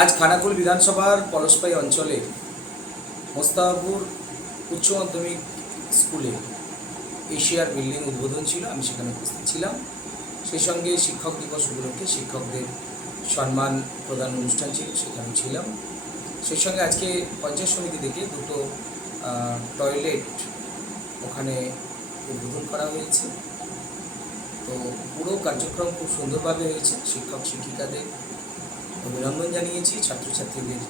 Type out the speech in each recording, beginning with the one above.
আজ খানাকুল বিধানসভার পরশপাই অঞ্চলে মোস্তাফুর উচ্চ মাধ্যমিক স্কুলে এশিয়ার বিল্ডিং উদ্বোধন ছিল, আমি সেখানে উপস্থিত ছিলাম। সেই সঙ্গে শিক্ষক দিবস উপলক্ষে শিক্ষকদের সম্মান প্রদান অনুষ্ঠান ছিল সেখানে ছিলাম। সেই সঙ্গে আজকে পঞ্চায়েত সমিতি থেকে দুটো টয়লেট ওখানে উদ্বোধন করা হয়েছে। তো পুরো কার্যক্রম খুব সুন্দরভাবে হয়েছে, শিক্ষক, শিক্ষিকাদের অভিনন্দন জানিয়েছি, ছাত্রছাত্রীদের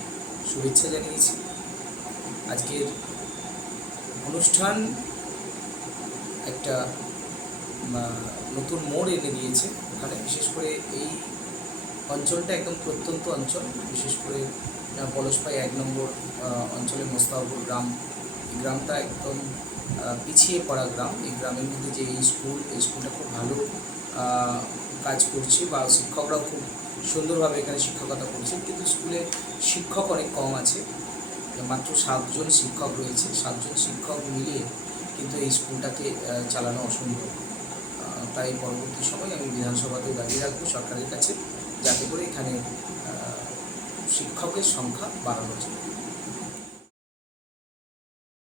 শুভেচ্ছা জানিয়েছি। আজকের অনুষ্ঠান একটা নতুন মোড় এনে দিয়েছে ওখানে। বিশেষ করে এই অঞ্চলটা একদম প্রত্যন্ত অঞ্চল। বিশেষ করে পলসপাই এক নম্বর অঞ্চলে মোস্তাফুর গ্রাম। এই গ্রামটা একদম পিছিয়ে পড়া গ্রাম। এই গ্রামের মধ্যে যে এই স্কুল, এই স্কুলটা খুব ভালো কাজ করছে বা শিক্ষকরাও খুব সুন্দরভাবে এখানে শিক্ষকতা করছে কিন্তু স্কুলে শিক্ষক অনেক কম আছে। মাত্র সাতজন শিক্ষক রয়েছে, সাতজন শিক্ষক মিলিয়ে কিন্তু এই স্কুলটাকে চালানো অসম্ভব। তাই পরবর্তী সময় আমি বিধানসভাতেও দাঁড়িয়ে রাখব সরকারের কাছে, যাতে করে এখানে শিক্ষকের সংখ্যা বাড়ানো যায়।